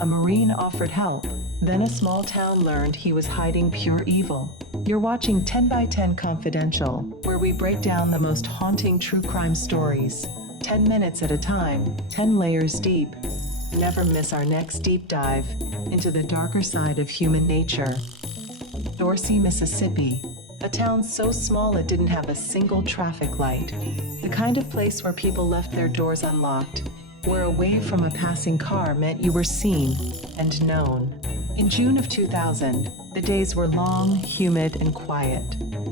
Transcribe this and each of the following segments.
A Marine offered help. Then a small town learned he was hiding pure evil. You're watching 10 by 10 Confidential, where we break down the most haunting true crime stories. 10 minutes at a time, 10 layers deep. Never miss our next deep dive into the darker side of human nature. Dorsey, Mississippi. A town so small it didn't have a single traffic light. The kind of place where people left their doors unlocked, where a wave from a passing car meant you were seen and known. In June of 2000, the days were long, humid, and quiet.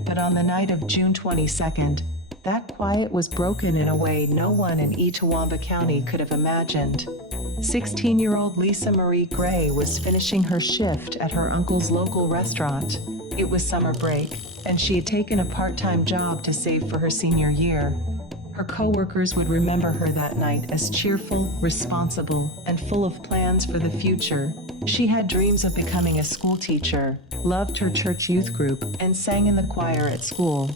But on the night of June 22nd, that quiet was broken in a way no one in Itawamba County could have imagined. 16-year-old Leesa Gray was finishing her shift at her uncle's local restaurant. It was summer break, and she had taken a part-time job to save for her senior year. Her co-workers would remember her that night as cheerful, responsible, and full of plans for the future. She had dreams of becoming a school teacher, loved her church youth group, and sang in the choir at school.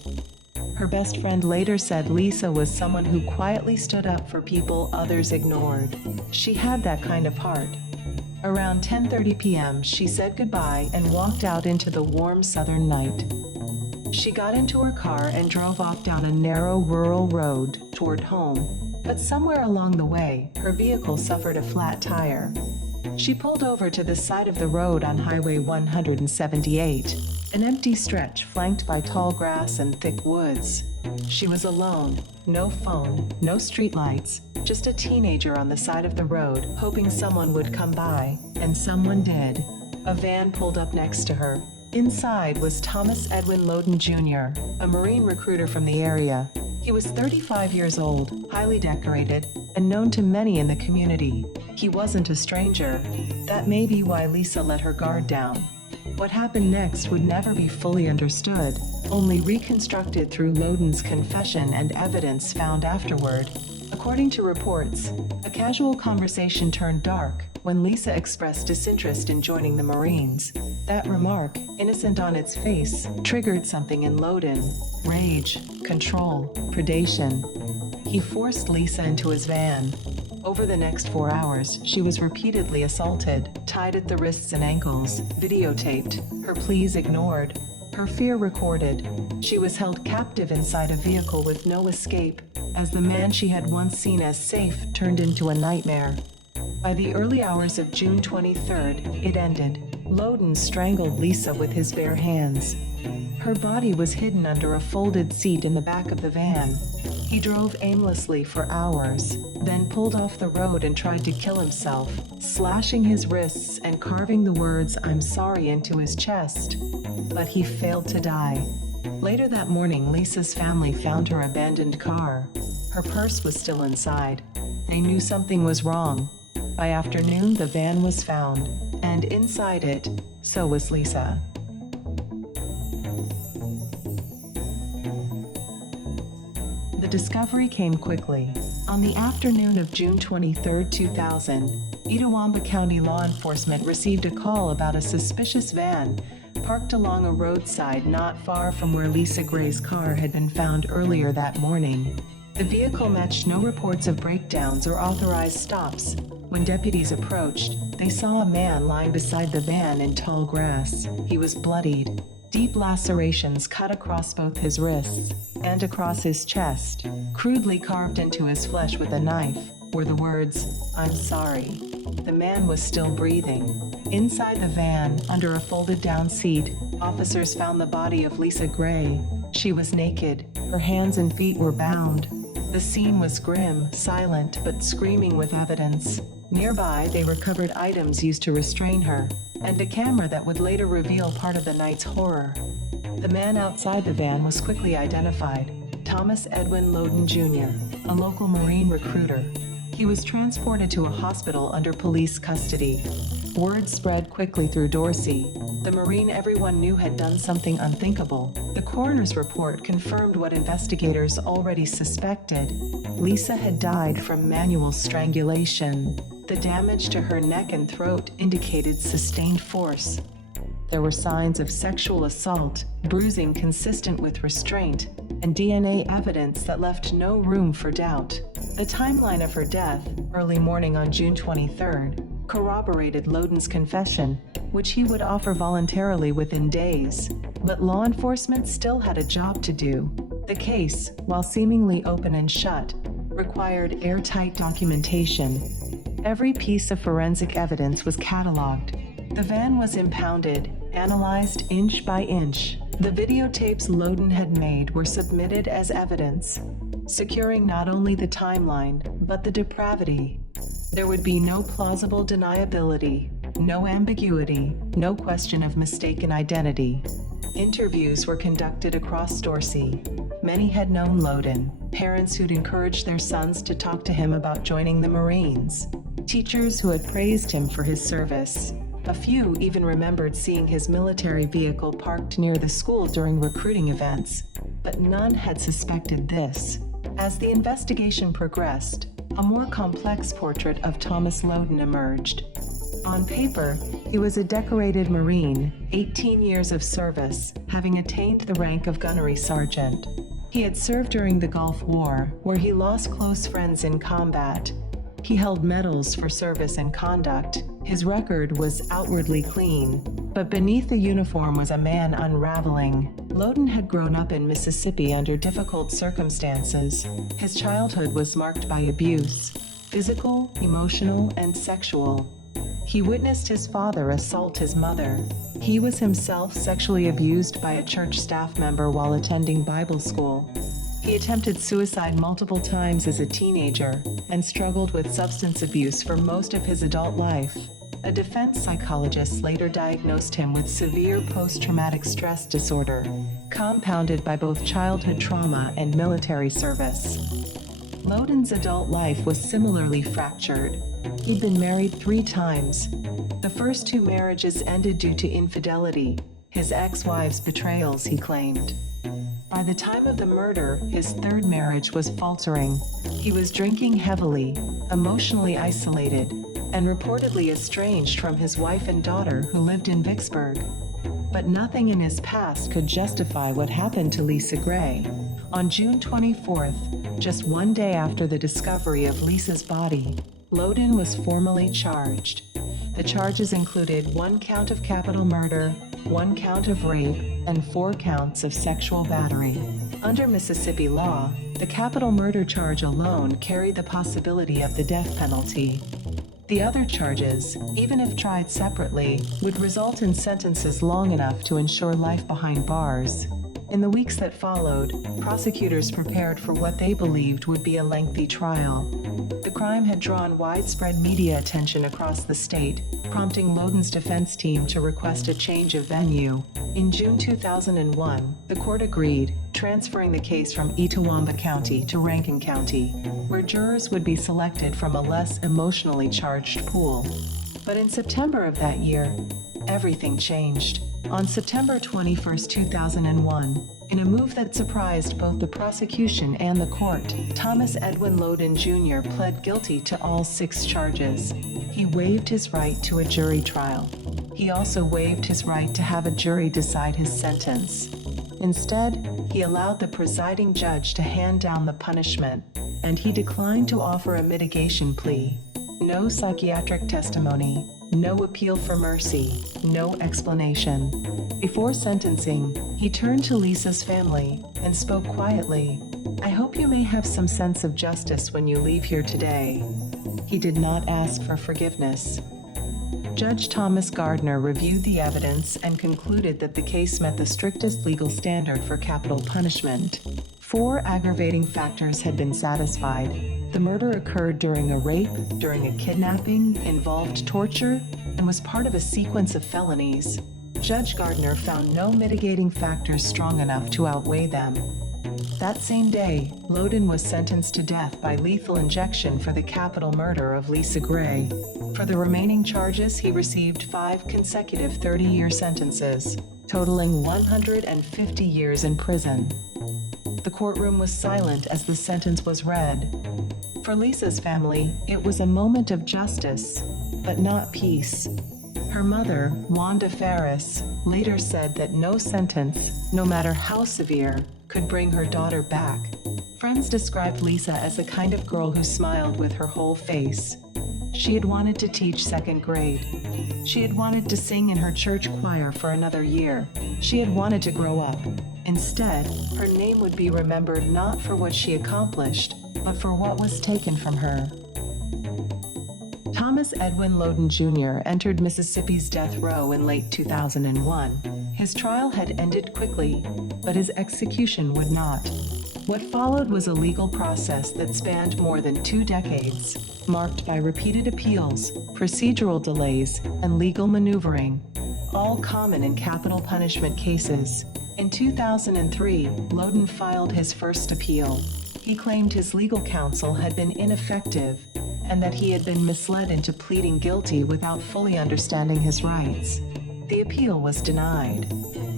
Her best friend later said Leesa was someone who quietly stood up for people others ignored. She had that kind of heart. Around 10:30 p.m., she said goodbye and walked out into the warm southern night. She got into her car and drove off down a narrow rural road toward home. But somewhere along the way, her vehicle suffered a flat tire. She pulled over to the side of the road on Highway 178, an empty stretch flanked by tall grass and thick woods. She was alone, no phone, no streetlights, just a teenager on the side of the road, hoping someone would come by, and someone did. A van pulled up next to her. Inside was Thomas Edwin Loden Jr., a Marine recruiter from the area. He was 35 years old, highly decorated, and known to many in the community. He wasn't a stranger. That may be why Leesa let her guard down. What happened next would never be fully understood, only reconstructed through Loden's confession and evidence found afterward. According to reports, a casual conversation turned dark when Leesa expressed disinterest in joining the Marines. That remark, innocent on its face, triggered something in Loden: rage, control, predation. He forced Leesa into his van. Over the next 4 hours, she was repeatedly assaulted, tied at the wrists and ankles, videotaped, her pleas ignored, her fear recorded. She was held captive inside a vehicle with no escape, as the man she had once seen as safe turned into a nightmare. By the early hours of June 23rd, it ended. Loden strangled Leesa with his bare hands. Her body was hidden under a folded seat in the back of the van. He drove aimlessly for hours, then pulled off the road and tried to kill himself, slashing his wrists and carving the words "I'm sorry" into his chest. But he failed to die. Later that morning, Leesa's family found her abandoned car. Her purse was still inside. They knew something was wrong. By afternoon, the van was found, and inside it, so was Leesa. The discovery came quickly. On the afternoon of June 23, 2000, Itawamba County law enforcement received a call about a suspicious van parked along a roadside not far from where Leesa Gray's car had been found earlier that morning. The vehicle matched no reports of breakdowns or authorized stops. When deputies approached, they saw a man lying beside the van in tall grass. He was bloodied. Deep lacerations cut across both his wrists and across his chest. Crudely carved into his flesh with a knife were the words, "I'm sorry." The man was still breathing. Inside the van, under a folded-down seat, officers found the body of Leesa Gray. She was naked. Her hands and feet were bound. The scene was grim, silent, but screaming with evidence. Nearby, they recovered items used to restrain her, and a camera that would later reveal part of the night's horror. The man outside the van was quickly identified: Thomas Edwin Loden Jr., a local Marine recruiter. He was transported to a hospital under police custody. Word spread quickly through Dorsey. The Marine everyone knew had done something unthinkable. The coroner's report confirmed what investigators already suspected. Leesa had died from manual strangulation. The damage to her neck and throat indicated sustained force. There were signs of sexual assault, bruising consistent with restraint, and DNA evidence that left no room for doubt. The timeline of her death, early morning on June 23rd, corroborated Loden's confession, which he would offer voluntarily within days. But law enforcement still had a job to do. The case, while seemingly open and shut, required airtight documentation. Every piece of forensic evidence was cataloged. The van was impounded, analyzed inch by inch. The videotapes Loden had made were submitted as evidence, securing not only the timeline, but the depravity. There would be no plausible deniability, no ambiguity, no question of mistaken identity. Interviews were conducted across Dorsey. Many had known Loden, parents who'd encouraged their sons to talk to him about joining the Marines, teachers who had praised him for his service. A few even remembered seeing his military vehicle parked near the school during recruiting events, but none had suspected this. As the investigation progressed, a more complex portrait of Thomas Loden emerged. On paper, he was a decorated Marine, 18 years of service, having attained the rank of gunnery sergeant. He had served during the Gulf War, where he lost close friends in combat. He held medals for service and conduct. His record was outwardly clean, but beneath the uniform was a man unraveling. Loden had grown up in Mississippi under difficult circumstances. His childhood was marked by abuse, physical, emotional, and sexual. He witnessed his father assault his mother. He was himself sexually abused by a church staff member while attending Bible school. He attempted suicide multiple times as a teenager and struggled with substance abuse for most of his adult life. A defense psychologist later diagnosed him with severe post-traumatic stress disorder, compounded by both childhood trauma and military service. Loden's adult life was similarly fractured. He'd been married 3 times. The first 2 marriages ended due to infidelity, his ex-wife's betrayals, he claimed. By the time of the murder, his 3rd marriage was faltering. He was drinking heavily, emotionally isolated, and reportedly estranged from his wife and daughter who lived in Vicksburg. But nothing in his past could justify what happened to Leesa Gray. On June 24th, just 1 day after the discovery of Leesa's body, Loden was formally charged. The charges included 1 count of capital murder, 1 count of rape, and 4 counts of sexual battery. Under Mississippi law, the capital murder charge alone carried the possibility of the death penalty. The other charges, even if tried separately, would result in sentences long enough to ensure life behind bars. In the weeks that followed, prosecutors prepared for what they believed would be a lengthy trial. The crime had drawn widespread media attention across the state, prompting Loden's defense team to request a change of venue. In June 2001, the court agreed, transferring the case from Itawamba County to Rankin County, where jurors would be selected from a less emotionally charged pool. But in September of that year, everything changed. On September 21, 2001, in a move that surprised both the prosecution and the court, Thomas Edwin Loden Jr. pled guilty to all 6 charges. He waived his right to a jury trial. He also waived his right to have a jury decide his sentence. Instead, he allowed the presiding judge to hand down the punishment, and he declined to offer a mitigation plea. No psychiatric testimony, no appeal for mercy, no explanation. Before sentencing, he turned to Leesa's family and spoke quietly. "I hope you may have some sense of justice when you leave here today." He did not ask for forgiveness. Judge Thomas Gardner reviewed the evidence and concluded that the case met the strictest legal standard for capital punishment. 4 aggravating factors had been satisfied. The murder occurred during a rape, during a kidnapping, involved torture, and was part of a sequence of felonies. Judge Gardner found no mitigating factors strong enough to outweigh them. That same day, Loden was sentenced to death by lethal injection for the capital murder of Leesa Gray. For the remaining charges, he received 5 consecutive 30-year sentences, totaling 150 years in prison. The courtroom was silent as the sentence was read. For Leesa's family, it was a moment of justice, but not peace. Her mother, Wanda Ferris, later said that no sentence, no matter how severe, could bring her daughter back. Friends described Leesa as the kind of girl who smiled with her whole face. She had wanted to teach second grade. She had wanted to sing in her church choir for another year. She had wanted to grow up. Instead, her name would be remembered not for what she accomplished, but for what was taken from her. Thomas Edwin Loden Jr. entered Mississippi's death row in late 2001. His trial had ended quickly, but his execution would not. What followed was a legal process that spanned more than 2 decades, marked by repeated appeals, procedural delays, and legal maneuvering, all common in capital punishment cases. In 2003, Loden filed his first appeal. He claimed his legal counsel had been ineffective and that he had been misled into pleading guilty without fully understanding his rights. The appeal was denied.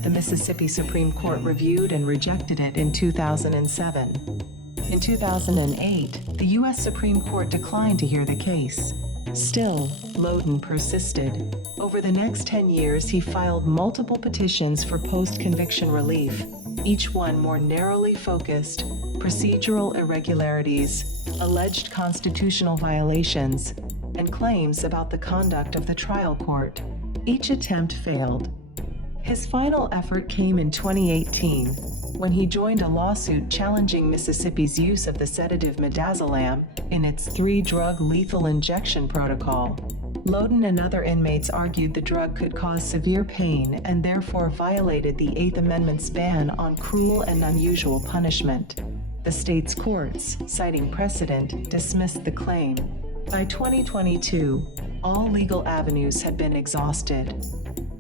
The Mississippi Supreme Court reviewed and rejected it in 2007. In 2008, the U.S. Supreme Court declined to hear the case. Still, Loden persisted. Over the next 10 years, he filed multiple petitions for post-conviction relief, each one more narrowly focused: procedural irregularities, alleged constitutional violations, and claims about the conduct of the trial court. Each attempt failed. His final effort came in 2018, when he joined a lawsuit challenging Mississippi's use of the sedative midazolam in its 3-drug lethal injection protocol. Loden and other inmates argued the drug could cause severe pain and therefore violated the 8th Amendment's ban on cruel and unusual punishment. The state's courts, citing precedent, dismissed the claim. By 2022, all legal avenues had been exhausted.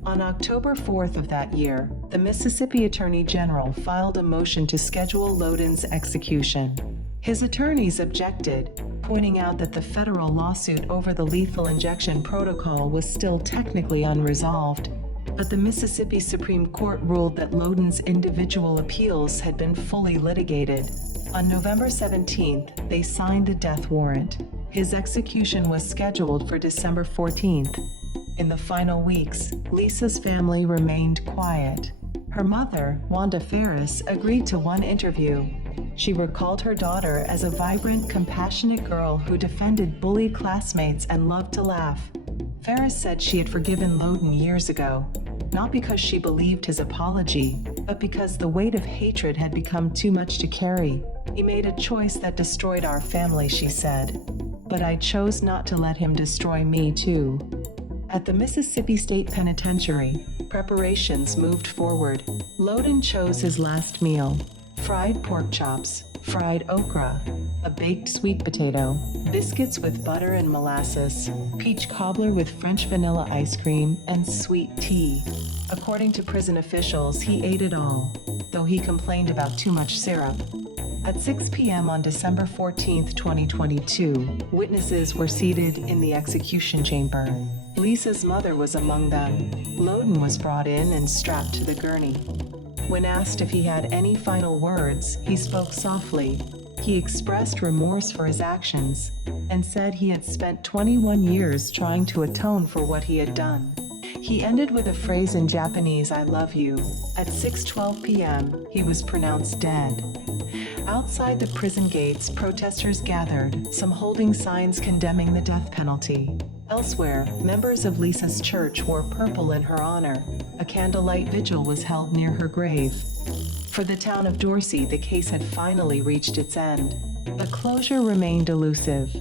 On October 4th of that year, the Mississippi Attorney General filed a motion to schedule Loden's execution. His attorneys objected, pointing out that the federal lawsuit over the lethal injection protocol was still technically unresolved, but the Mississippi Supreme Court ruled that Loden's individual appeals had been fully litigated. On November 17th, they signed the death warrant. His execution was scheduled for December 14th. In the final weeks, Leesa's family remained quiet. Her mother, Wanda Ferris, agreed to one interview. She recalled her daughter as a vibrant, compassionate girl who defended bullied classmates and loved to laugh. Ferris said she had forgiven Loden years ago, not because she believed his apology, but because the weight of hatred had become too much to carry. "He made a choice that destroyed our family," she said. "But I chose not to let him destroy me, too." At the Mississippi State Penitentiary, preparations moved forward. Loden chose his last meal: fried pork chops, fried okra, a baked sweet potato, biscuits with butter and molasses, peach cobbler with French vanilla ice cream, and sweet tea. According to prison officials, he ate it all, though he complained about too much syrup. At 6 p.m. on December 14, 2022, witnesses were seated in the execution chamber. Leesa's mother was among them. Loden was brought in and strapped to the gurney. When asked if he had any final words, he spoke softly. He expressed remorse for his actions and said he had spent 21 years trying to atone for what he had done. He ended with a phrase in Japanese, "I love you." At 6:12 p.m., he was pronounced dead. Outside the prison gates, protesters gathered, some holding signs condemning the death penalty. Elsewhere, members of Leesa's church wore purple in her honor. A candlelight vigil was held near her grave. For the town of Dorsey, the case had finally reached its end. But closure remained elusive.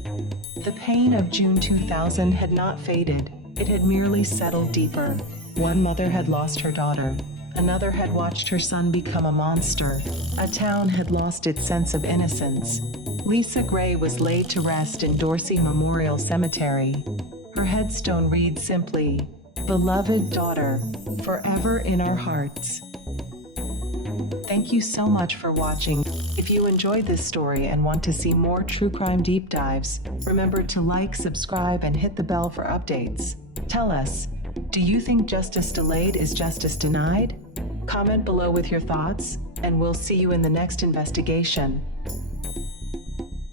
The pain of June 2000 had not faded. It had merely settled deeper. One mother had lost her daughter. Another had watched her son become a monster. A town had lost its sense of innocence. Leesa Gray was laid to rest in Dorsey Memorial Cemetery. Her headstone reads simply, "Beloved daughter, forever in our hearts." Thank you so much for watching. If you enjoyed this story and want to see more true crime deep dives, remember to like, subscribe, and hit the bell for updates. Tell us, do you think justice delayed is justice denied? Comment below with your thoughts, and we'll see you in the next investigation.